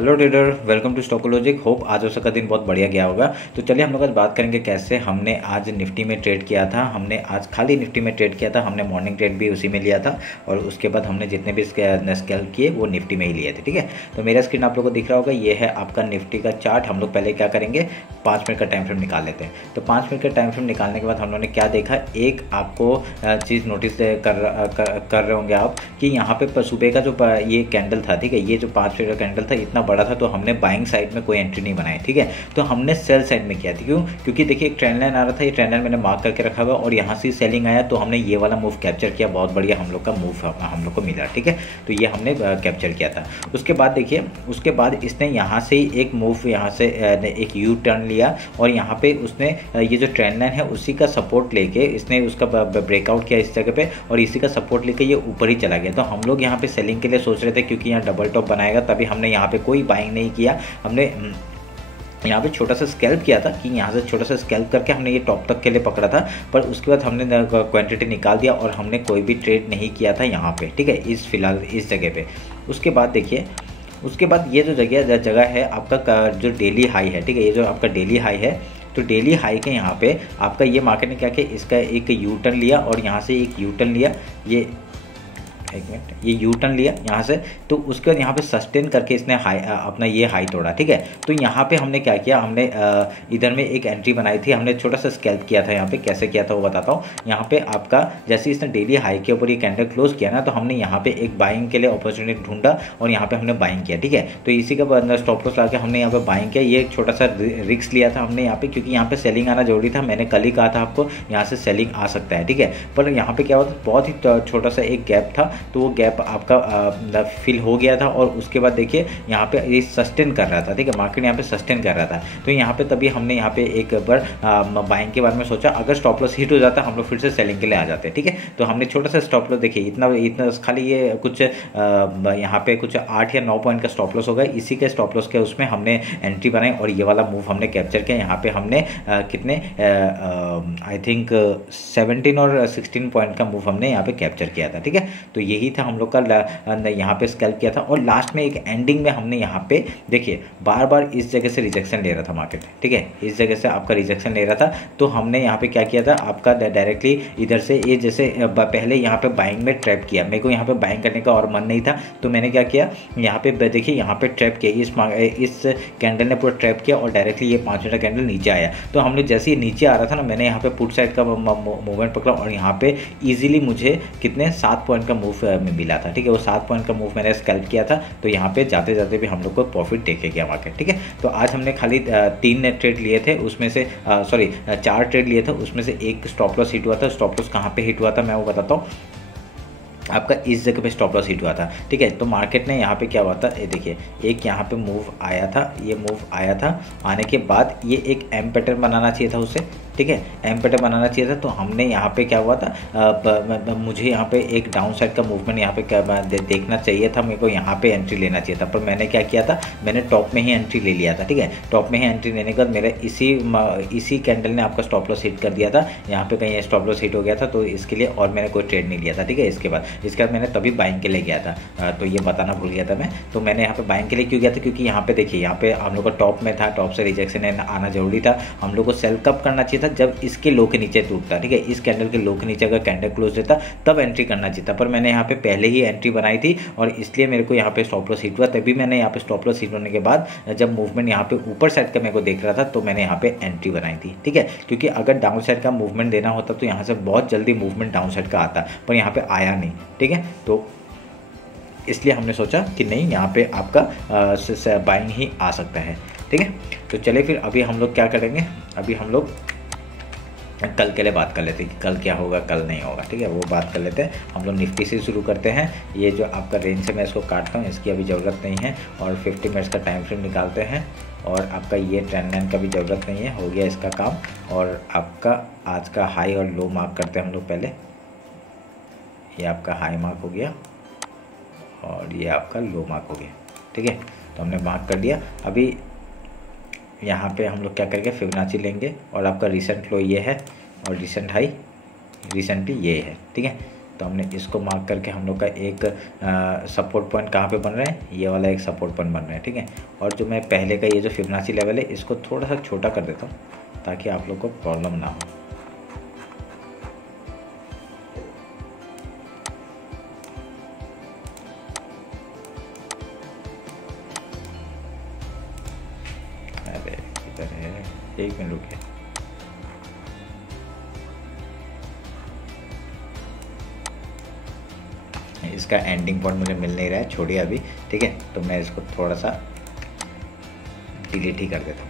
Hello trader, welcome to Stockologic. Hope आज का दिन बहुत बढ़िया गया होगा। तो चलिए हम लोग आज बात करेंगे कैसे हमने आज निफ्टी में ट्रेड किया था। हमने आज खाली निफ्टी में ट्रेड किया था, हमने मॉर्निंग ट्रेड भी उसी में लिया था और उसके बाद हमने जितने भी स्कैल्प किए वो निफ्टी में ही लिए थे। ठीक है, तो मेरा स्क्रीन आप लोगों को दिख रहा होगा, ये है आपका निफ्टी का चार्ट। हम लोग पहले क्या करेंगे, 5 मिनट का टाइम फ्रेम निकाल लेते हैं। तो 5 मिनट का टाइम फ्रेम निकालने के बाद हम लोगों ने क्या देखा, एक आपको चीज़ नोटिस कर रहे होंगे आप कि यहाँ पे सुबह का जो ये कैंडल था, ठीक है, ये जो 5 मिनट का कैंडल था इतना बड़ा था, तो हमने बाइंग साइड में कोई एंट्री नहीं बनाई। ठीक है, तो हमने सेल साइड में किया था। क्यों? क्योंकि देखिए एक ट्रेंड लाइन आ रहा था, ये ट्रेंड लाइन मैंने मार्क करके रखा हुआ और यहाँ से सेलिंग आया तो हमने ये वाला मूव कैप्चर किया। बहुत बढ़िया हम लोग का मूव हम लोग को मिला। ठीक है, तो ये हमने कैप्चर किया था। उसके बाद देखिए, उसके बाद इसने यहाँ से एक मूव, यहाँ से एक यू टर्न लिया और यहाँ पे उसने ये जो ट्रेंड लाइन है उसी का सपोर्ट लेके इसने उसका ब्रेकआउट किया इस जगह पे और इसी का सपोर्ट लेके ये ऊपर ही चला गया। तो हम लोग यहाँ पे सेलिंग के लिए सोच रहे थे क्योंकि यहाँ डबल टॉप बनाएगा, तभी हमने यहाँ पे कोई बाइंग नहीं किया। हमने यहाँ पे छोटा सा स्कैल्प किया था कि यहाँ से छोटा सा स्कैल्प करके हमने ये टॉप तक के लिए पकड़ा था, पर उसके बाद हमने क्वांटिटी निकाल दिया और हमने कोई भी ट्रेड नहीं किया था यहाँ पे। ठीक है, इस फिलहाल इस जगह पे। उसके बाद देखिए, उसके बाद ये जो जगह है आपका जो डेली हाई है, ठीक है, ये जो आपका डेली हाई है, तो डेली हाई के यहाँ पे आपका ये मार्केट ने क्या किया, इसका एक यू टर्न लिया और यहाँ से एक यू टर्न लिया, ये एक मिनट, ये यू टर्न लिया यहाँ से, तो उसके बाद यहाँ पे सस्टेन करके इसने हाई अपना ये हाई तोड़ा। ठीक है, तो यहाँ पे हमने क्या किया, हमने इधर में एक एंट्री बनाई थी, हमने छोटा सा स्कैल्प किया था। यहाँ पे कैसे किया था वो बताता हूँ। यहाँ पे आपका जैसे इसने डेली हाई के ऊपर ये कैंडल क्लोज किया ना, तो हमने यहाँ पे एक बाइंग के लिए अपॉर्चुनिटी ढूंढा और यहाँ पे हमने बाइंग किया। ठीक है, तो इसी का अंदर स्टॉप लॉस लगा के हमने यहाँ पे बाइंग किया। ये एक छोटा सा रिस्क लिया था हमने यहाँ पे, क्योंकि यहाँ पे सेलिंग आना जरूरी था। मैंने कल ही कहा था आपको यहाँ से सेलिंग आ सकता है। ठीक है, पर यहाँ पे क्या होता, बहुत ही छोटा सा एक गैप था, तो वो गैप आपका फिल हो गया था और उसके बाद देखिए यहाँ पे ये सस्टेन कर रहा था। ठीक है, मार्केट यहाँ पे सस्टेन कर रहा था, तो यहाँ पे तभी हमने यहाँ पे एक बार बाइंग के बारे में सोचा। अगर स्टॉप लॉस हिट हो जाता हम लोग फिर से सेलिंग के लिए आ जाते। ठीक है, तो हमने छोटा सा स्टॉप लॉस, देखिए इतना खाली ये कुछ यहाँ पे कुछ 8 या 9 पॉइंट का स्टॉप लॉस होगा। इसी के स्टॉप लॉस के उसमें हमने एंट्री बनाई और ये वाला मूव हमने कैप्चर किया। यहाँ पे हमने कितने आई थिंक 17 और 16 पॉइंट का मूव हमने यहाँ पे कैप्चर किया था। ठीक है, तो यही था हम लोग का यहाँ पे स्कैल्प किया था और लास्ट में एक एंडिंग में हमने यहाँ पे देखिए बार बार इस जगह से रिजेक्शन ले रहा था मार्केट। ठीक है, इस जगह से आपका रिजेक्शन ले रहा था, तो हमने यहाँ पे क्या किया था, आपका डायरेक्टली इधर से ये जैसे पहले यहाँ पे बाइंग में ट्रैप किया। मेरे को यहाँ पे बाइंग करने का और मन नहीं था, तो मैंने क्या किया, यहाँ पे देखिए यहाँ पे ट्रैप किया। इस कैंडल ने पूरा ट्रैप किया और डायरेक्टली ये 5 मिनट का कैंडल नीचे आया। तो हमने जैसे ही नीचे आ रहा था ना, मैंने यहाँ पे पुट साइड का मूवमेंट पकड़ा और यहाँ पे ईजिली मुझे कितने 7 पॉइंट का मूव मिला था। ठीक है, वो 7 पॉइंट का मूव मैंने स्कैल्प किया था, तो यहाँ पे जाते जाते भी हम लोग को प्रॉफिट देखे गया मार्केट। ठीक है, तो आज हमने खाली 3 ट्रेड लिए थे, उसमें से 4 ट्रेड लिए थे, उसमें से एक स्टॉप लॉस हिट हुआ था। स्टॉप लॉस कहाँ पे हिट हुआ था मैं वो बताता हूँ आपका, इस जगह पे स्टॉप लॉस हिट हुआ था। ठीक है, तो मार्केट ने यहाँ पे क्या हुआ था, ये देखिए एक यहाँ पे मूव आया था, ये मूव आया था, आने के बाद ये एक एम पैटर्न बनाना चाहिए था उससे। ठीक है, एम पैटर्न बनाना चाहिए था, तो हमने यहाँ पे क्या हुआ था, मुझे यहाँ पे एक डाउन साइड का मूवमेंट यहाँ पे क्या देखना चाहिए था, मेरे को यहाँ पे एंट्री लेना चाहिए था, पर मैंने क्या किया था, मैंने टॉप में ही एंट्री ले लिया था। ठीक है, टॉप में ही एंट्री लेने के बाद मेरा इसी कैंडल ने आपका स्टॉप लॉस हिट कर दिया था। यहाँ पे कहीं स्टॉप लॉस हिट हो गया था, तो इसके लिए और मैंने कोई ट्रेड नहीं लिया था। ठीक है, इसके बाद मैंने तभी बाइंग के लिए गया था, तो ये बताना भूल गया था मैं। तो मैंने यहाँ पे बाइंग के लिए क्यों गया था, क्योंकि यहाँ पे देखिए यहाँ पे हम लोग का टॉप में था, टॉप से रिजेक्शन आना जरूरी था। हम लोग को सेल कब करना चाहिए था, जब इसके लो के नीचे टूटता। ठीक है, इस कैंडल के लो के नीचे अगर कैंडल क्लोज देता तब एंट्री करना चाहिए था, पर मैंने यहाँ पे पहले ही एंट्री बनाई थी और इसलिए मेरे को यहाँ पे स्टॉप लॉस हिट हुआ। तभी मैंने यहाँ पे स्टॉप लॉस हिट होने के बाद जब मूवमेंट यहाँ पे ऊपर साइड का मेरे को देख रहा था, तो मैंने यहाँ पे एंट्री बनाई थी। ठीक है, क्योंकि अगर डाउन साइड का मूवमेंट देना होता तो यहाँ से बहुत जल्दी मूवमेंट डाउन साइड का आता, पर यहाँ पे आया नहीं। ठीक है, तो इसलिए हमने सोचा कि नहीं, यहाँ पे आपका बाइंग ही आ सकता है। ठीक है, तो चलिए फिर अभी हम लोग क्या करेंगे, अभी हम लोग कल के लिए बात कर लेते हैं कि कल क्या होगा कल नहीं होगा। ठीक है, वो बात कर लेते हैं। हम लोग निफ्टी से शुरू करते हैं। ये जो आपका रेंज है मैं इसको काटता हूँ, इसकी अभी ज़रूरत नहीं है, और 50 मिनट्स का टाइम फ्रेम निकालते हैं और आपका ये ट्रेंड लाइन का भी ज़रूरत नहीं है, हो गया इसका काम। और आपका आज का हाई और लो मार्क करते हैं हम लोग पहले। ये आपका हाई मार्क हो गया और ये आपका लो मार्क हो गया। ठीक है, तो हमने मार्क कर दिया। अभी यहाँ पे हम लोग क्या करेंगे, फिबोनाची लेंगे और आपका रिसेंट लो ये है और रिसेंट हाई रिसेंटली ये है। ठीक है, तो हमने इसको मार्क करके हम लोग का एक सपोर्ट पॉइंट कहाँ पे बन रहा है, ये वाला एक सपोर्ट पॉइंट बन रहा है, ठीक है। और जो मैं पहले का ये जो फिबोनाची लेवल है इसको थोड़ा सा छोटा कर देता हूँ ताकि आप लोग को प्रॉब्लम ना हो। अरे इधर है, एक मिनट रुकिए। इसका एंडिंग पॉइंट मुझे मिल नहीं रहा है, छोड़िए अभी, ठीक है। तो मैं इसको थोड़ा सा डिलीट ही कर देता हूँ।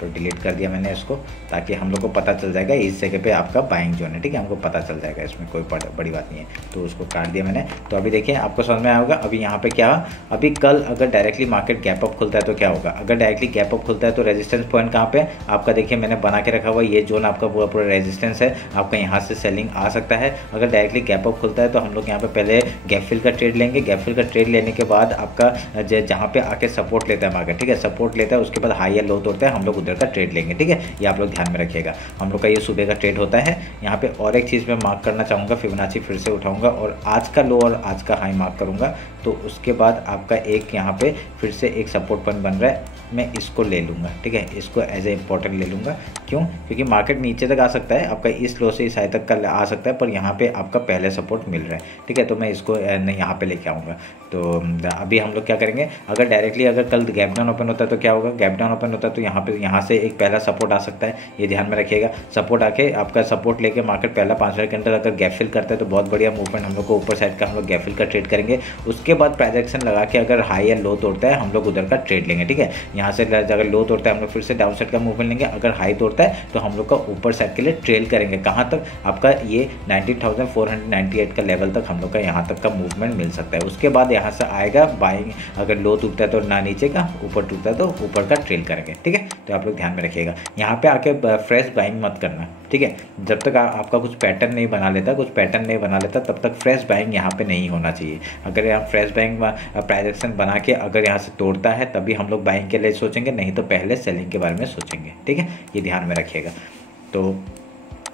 तो डिलीट कर दिया मैंने इसको, ताकि हम लोग को पता चल जाएगा इस जगह पे आपका बाइंग जोन है, ठीक है। हमको पता चल जाएगा, इसमें कोई बड़ी बात नहीं है। तो उसको काट दिया मैंने। तो अभी देखिए आपको समझ में आया होगा। अभी यहाँ पे क्या, अभी कल अगर डायरेक्टली मार्केट गैप अप खुलता है तो क्या होगा। अगर डायरेक्टली गैप अप खुलता है तो रेजिस्टेंस पॉइंट कहाँ पे आपका, देखिए मैंने बना के रखा हुआ, ये जोन आपका पूरा रेजिस्टेंस है, आपका यहाँ से सेलिंग आ सकता है। अगर डायरेक्टली गैप अप खुलता है तो हम लोग यहाँ पे पहले गैप फिल का ट्रेड लेंगे। गैप फिल का ट्रेड लेने के बाद आपका जहाँ पे आके सपोर्ट लेता है मार्केट, ठीक है, सपोर्ट लेता है, उसके बाद हाई या लो तोड़ता है, हम लोग उधर का ट्रेड लेंगे, ठीक है। ये आप लोग ध्यान में रखिएगा। हम लोग का ये सुबह का ट्रेड होता है। यहाँ पे और एक चीज़ मैं मार्क करना चाहूँगा, फिबोनाची फिर से उठाऊंगा और आज का लो और आज का हाई मार्क करूँगा। तो उसके बाद आपका एक यहाँ पे फिर से एक सपोर्ट पॉइंट बन रहा है, मैं इसको ले लूँगा, ठीक है। इसको एज ए इम्पोर्टेंट ले लूँगा। क्यों? क्योंकि मार्केट नीचे तक आ सकता है, आपका इस लो से इस हाई तक का आ सकता है, पर यहाँ पे आपका पहले सपोर्ट मिल रहा है, ठीक है। तो मैं इसको यहाँ पे लेके आऊँगा। तो अभी हम लोग क्या करेंगे, अगर डायरेक्टली अगर कल गैप डाउन ओपन होता है तो क्या होगा, गैप डाउन ओपन होता है तो यहाँ से एक पहला सपोर्ट आ सकता है, ये ध्यान में रखिएगा। सपोर्ट आके आपका सपोर्ट लेके मार्केट पहला 5 मिनट के अंदर अगर गैप फिल करता है तो बहुत बढ़िया मूवमेंट हम लोग को ऊपर साइड का हम लोग गैप फिल का ट्रेड करेंगे। उसके बाद प्राइस एक्शन लगा के अगर हाई या लो तोड़ता है हम लोग उधर का ट्रेड लेंगे, ठीक है। यहाँ से अगर लो तोड़ता है हम लोग फिर से डाउन साइड का मूवमेंट लेंगे, अगर हाई तोड़ता है तो हम लोग का ऊपर साइड के लिए ट्रेल करेंगे। कहाँ तक आपका ये 19,498 का लेवल तक हम लोग का यहाँ तक का मूवमेंट मिल सकता है। उसके बाद यहाँ से आएगा बाइंग, अगर लो टूटता है तो ना नीचे का, ऊपर टूटता है तो ऊपर का ट्रेल करेंगे, ठीक है। तो आप लोग ध्यान में रखिएगा, यहाँ पे आके फ्रेश बाइंग मत करना, ठीक है। जब तक आपका कुछ पैटर्न नहीं बना लेता तब तक फ्रेश बाइंग यहाँ पे नहीं होना चाहिए। अगर यहाँ फ्रेश बाइंग प्राइस एक्शन बना के अगर यहाँ से तोड़ता है तभी हम लोग बाइंग के लिए सोचेंगे, नहीं तो पहले सेलिंग के बारे में सोचेंगे, ठीक है। ये ध्यान में रखिएगा। तो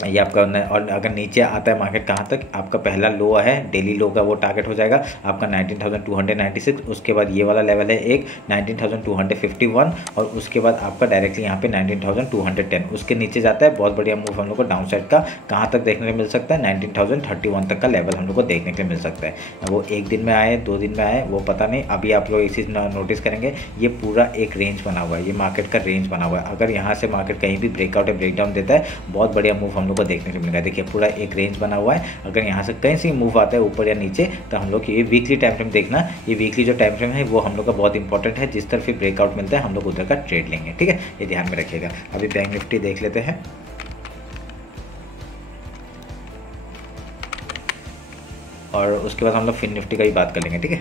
ये आपका, और अगर नीचे आता है मार्केट कहाँ तक, आपका पहला लो है डेली लो का, वो टारगेट हो जाएगा आपका 19,296। उसके बाद ये वाला लेवल है एक 19,251 और उसके बाद आपका डायरेक्टली यहाँ पे 19,210। उसके नीचे जाता है, बहुत बढ़िया मूव हम लोग को डाउन साइड का कहाँ तक देखने को मिल सकता है, 19,031 तक का लेवल हम लोग को देखने के लिए मिल सकता है। वो एक दिन में आए 2 दिन में आए वो पता नहीं। अभी आप लोग एक चीज़ नोटिस करेंगे, ये पूरा एक रेंज बना हुआ है, ये मार्केट का रेंज बना हुआ है। अगर यहाँ से मार्केट कहीं भी ब्रेकआउट या ब्रेकडाउन देता है बहुत बढ़िया मूव लोग को देखने को मिलेगा। देखिए पूरा एक रेंज बना हुआ है, अगर यहाँ से कहीं से मूव आता है ऊपर या नीचे तो हम लोग ये वीकली टाइम फ्रेम देखना, ये वीकली जो टाइम फ्रेम है वो हम लोग का बहुत इंपॉर्टेंट है। जिस तरफ ब्रेकआउट मिलता है हम लोग उधर का ट्रेड लेंगे, ठीक है। ये ध्यान में रखिएगा। अभी बैंक निफ्टी देख लेते हैं। और उसके बाद हम लोग फिन निफ्टी का भी बात कर लेंगे, ठीक है।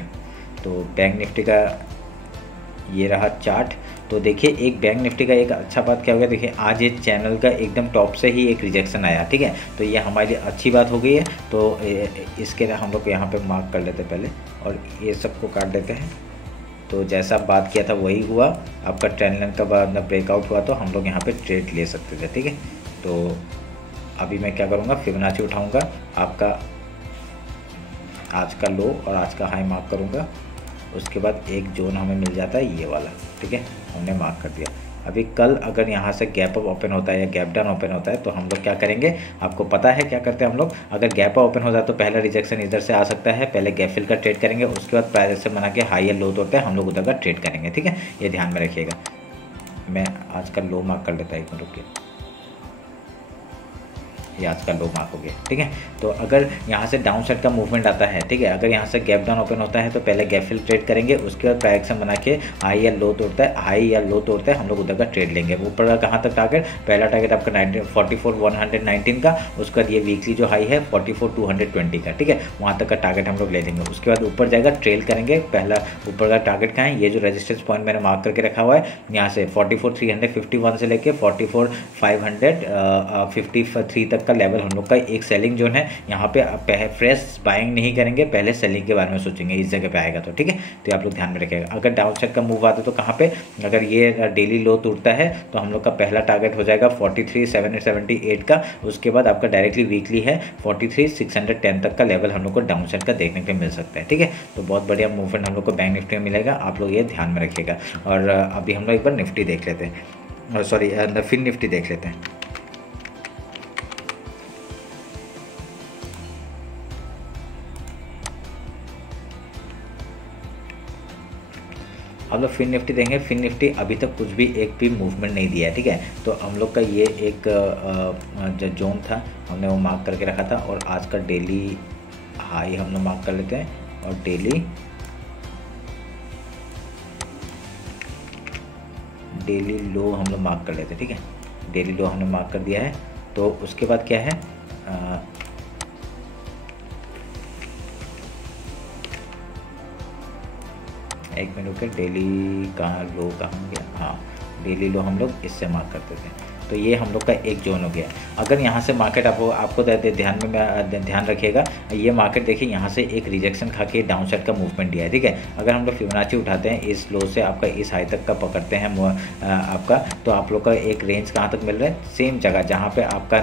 तो बैंक निफ्टी का ये रहा चार्ट। तो देखिए एक बैंक निफ्टी का एक अच्छा बात क्या हो गया, देखिए आज ये चैनल का एकदम टॉप से ही एक रिजेक्शन आया, ठीक है। तो ये हमारे लिए अच्छी बात हो गई है। तो इसके हम लोग यहाँ पे मार्क कर लेते हैं पहले और ये सबको काट देते हैं। तो जैसा बात किया था वही हुआ, आपका ट्रेंड लाइन का बाद ब्रेकआउट हुआ तो हम लोग यहाँ पे ट्रेड ले सकते थे, ठीक है। तो अभी मैं क्या करूँगा, फिबोनाची उठाऊँगा, आपका आज का लो और आज का हाई मार्क करूँगा। उसके बाद एक जोन हमें मिल जाता है ये वाला, ठीक है, हमने मार्क कर दिया। अभी कल अगर यहाँ से गैप अप ओपन होता है या गैप डाउन ओपन होता है तो हम लोग क्या करेंगे, आपको पता है क्या करते हैं हम लोग। अगर गैप अप ओपन हो जाए तो पहला रिजेक्शन इधर से आ सकता है, पहले गैप फिल का ट्रेड करेंगे, उसके बाद प्राइस से बना के हाई या लो तोड़ते हैं हम लोग उधर का ट्रेड करेंगे, ठीक है। ये ध्यान में रखिएगा। मैं आज का लो मार्क कर लेता है, एक मिनट रुकिए, ये आज का लो मार्क हो गया, ठीक है। तो अगर यहाँ से डाउन साइड का मूवमेंट आता है, ठीक है, अगर यहाँ से गैप डाउन ओपन होता है तो पहले गैप फिल ट्रेड करेंगे, उसके बाद प्राइस एक्शन बना के हाई या लो तोड़ता है हम लोग उधर का ट्रेड लेंगे। ऊपर का कहाँ तक टारगेट, पहला टारगेट आपका 44,119 का, उसके बाद ये वीकली जो हाई है 44,220 का, ठीक है, वहाँ तक का टारगेट हम लोग ले लेंगे। उसके बाद ऊपर जाएगा, ट्रेल करेंगे। पहला ऊपर का टारगेट कहाँ है, ये जो रेजिस्टेंस पॉइंट मैंने मार्क करके रखा हुआ है, यहाँ से 44,351 से लेके 44,553 तक तक का लेवल हम लोग का एक सेलिंग जोन है। यहाँ पे फ्रेश बाइंग नहीं करेंगे, पहले सेलिंग के बारे में सोचेंगे इस जगह पे आएगा तो, ठीक है। तो आप लोग ध्यान में रखिएगा। अगर डाउन साइड का मूव आता है तो कहाँ पे, अगर ये डेली लो टूटता है तो हम लोग का पहला टारगेट हो जाएगा 43,778 का। उसके बाद आपका डायरेक्टली वीकली है 43,610 तक का लेवल हम लोग को डाउन साइड का देखने को मिल सकता है, ठीक है। तो बहुत बढ़िया मूवमेंट हम लोग को बैंक निफ्टी में मिलेगा, आप लोग ये ध्यान में रखिएगा। और अभी हम लोग एक बार निफ्टी देख लेते हैं, सॉरी फिन निफ्टी देख लेते हैं। हम लोग फिन निफ्टी देंगे। फिन निफ्टी अभी तक कुछ भी एक भी मूवमेंट नहीं दिया है, ठीक है। तो हम लोग का ये एक जो जोन था हमने वो मार्क करके रखा था, और आज का डेली हाई हम लोग मार्क कर लेते हैं और डेली लो हम लोग मार्क कर लेते हैं, ठीक है। डेली लो हमने मार्क कर दिया है। तो उसके बाद क्या है, एक मिनट रुके, डेली कहाँ लो कहाँ गया, हाँ डेली लो हम लोग इससे मार्क करते थे। तो ये हम लोग का एक जोन हो गया। अगर यहाँ से मार्केट आपको ध्यान रखिएगा, ये मार्केट देखिए यहाँ से एक रिजेक्शन खा के डाउन साइड का मूवमेंट दिया है, ठीक है। अगर हम लोग फिबोनाची उठाते हैं इस लो से आपका इस हाई तक का पकड़ते हैं आपका, तो आप लोग का एक रेंज कहाँ तक मिल रहा है, सेम जगह जहाँ पे आपका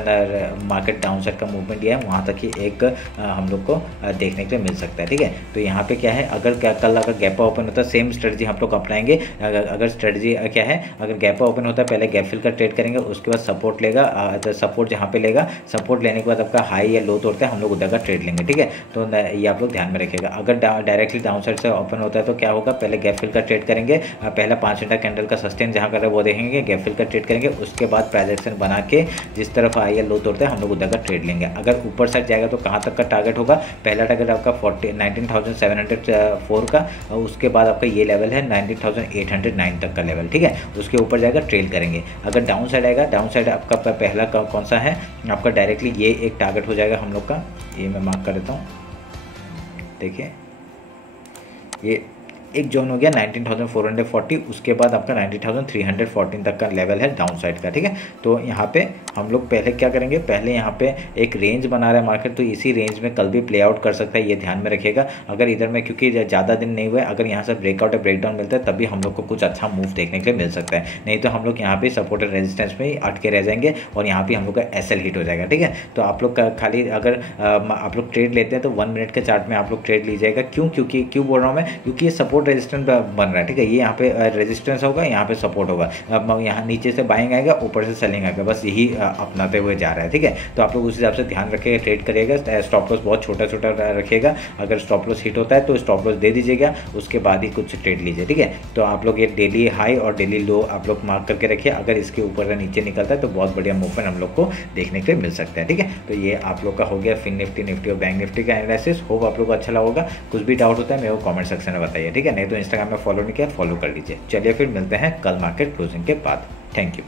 मार्केट डाउन साइड का मूवमेंट दिया है वहाँ तक ही एक हम लोग को देखने के लिए मिल सकता है, ठीक है। तो यहाँ पे क्या है, अगर कल अगर गैप ओपन होता है सेम स्ट्रेटजी हम लोग अपनाएंगे। अगर स्ट्रेटजी क्या है, अगर गैप ओपन होता है पहले गैप फिल का ट्रेड करेंगे, उसके बाद सपोर्ट लेगा, तो सपोर्ट जहाँ पे लेगा, सपोर्ट लेने के बाद आपका हाई या लो तोड़ता है हम लोग उधर का ट्रेड लेंगे, ठीक है। तो ये आप लोग ध्यान में रखिएगा। अगर डायरेक्टली डाउन साइड से ओपन होता है तो क्या होगा, पहले गैप फिल का ट्रेड करेंगे, पहला 5 घंटा कैंडल का सस्टेन जहाँ कर रहा है वो देखेंगे, गैप फिल का ट्रेड करेंगे, उसके बाद प्राइजेक्शन बना के जिस तरफ हाई या लो तोड़ता है हम लोग उधर का ट्रेड लेंगे। अगर ऊपर साइड जाएगा तो कहाँ तक का टारगेट होगा, पहला टारगेट आपका 19,704 का, उसके बाद आपका ये लेवल है 19,809 तक का लेवल, ठीक है। उसके ऊपर जाएगा ट्रेल करेंगे। अगर डाउन साइड आएगा, डाउन साइड आपका पहला कौन सा है, आपका डायरेक्टली ये एक टारगेट हो जाएगा हम लोग का, ये मैं मार्क कर देता हूँ, देखिए ये एक जोन हो गया 19,440, उसके बाद आपका 90,314 तक का लेवल है डाउन साइड का, ठीक है। तो यहाँ पे हम लोग पहले क्या करेंगे, पहले यहाँ पे एक रेंज बना रहा है मार्केट, तो इसी रेंज में कल भी प्ले आउट कर सकता है, ये ध्यान में रखिएगा। अगर इधर में क्योंकि ज़्यादा दिन नहीं हुए, अगर यहाँ से ब्रेकआउट या ब्रेकडाउन मिलता है तभी हम लोग को कुछ अच्छा मूव देखने के लिए मिल सकता है, नहीं तो हम लोग यहाँ पे सपोर्ट और रेजिस्टेंस में ही अटके रह जाएंगे और यहाँ पे हम लोग का एसएल हिट हो जाएगा, ठीक है। तो आप लोग खाली अगर आप लोग ट्रेड लेते हैं तो 1 मिनट के चार्ट में आप लोग ट्रेड लीजिएगा। क्यों बोल रहा हूँ मैं, क्योंकि ये सपोर्ट रेजिस्टेंस बन रहा है, ठीक है। ये यहाँ पे रेजिस्टेंस होगा, यहाँ पे सपोर्ट होगा, यहाँ नीचे से बाइंग आएगा, ऊपर से सेलिंग आएगा, बस यही अपनाते हुए जा रहा है, ठीक है। तो आप लोग उस हिसाब से ध्यान रखिएगा, ट्रेड करिएगा। स्टॉप लॉस बहुत छोटा रखिएगा, अगर स्टॉप लॉस हिट होता है तो स्टॉप लॉस दे दीजिएगा, उसके बाद ही कुछ ट्रेड लीजिए, ठीक है। तो आप लोग ये डेली हाई और डेली लो आप लोग मार्क करके रखिए। अगर इसके ऊपर या नीचे निकलता है तो बहुत बढ़िया मूवमेंट हम लोग को देखने के लिए मिल सकता है, ठीक है। तो ये आप लोग का हो गया फिन निफ्टी, निफ्टी और बैंक निफ्टी का एनालिसिस। होप आप लोग को अच्छा लगा। कुछ भी डाउट होता है मेरे को कमेंट सेक्शन में बताइए, ठीक है। नहीं तो इंस्टाग्राम में फॉलो नहीं किया, फॉलो कर लीजिए। चलिए फिर मिलते हैं कल मार्केट क्लोजिंग के बाद। Thank you.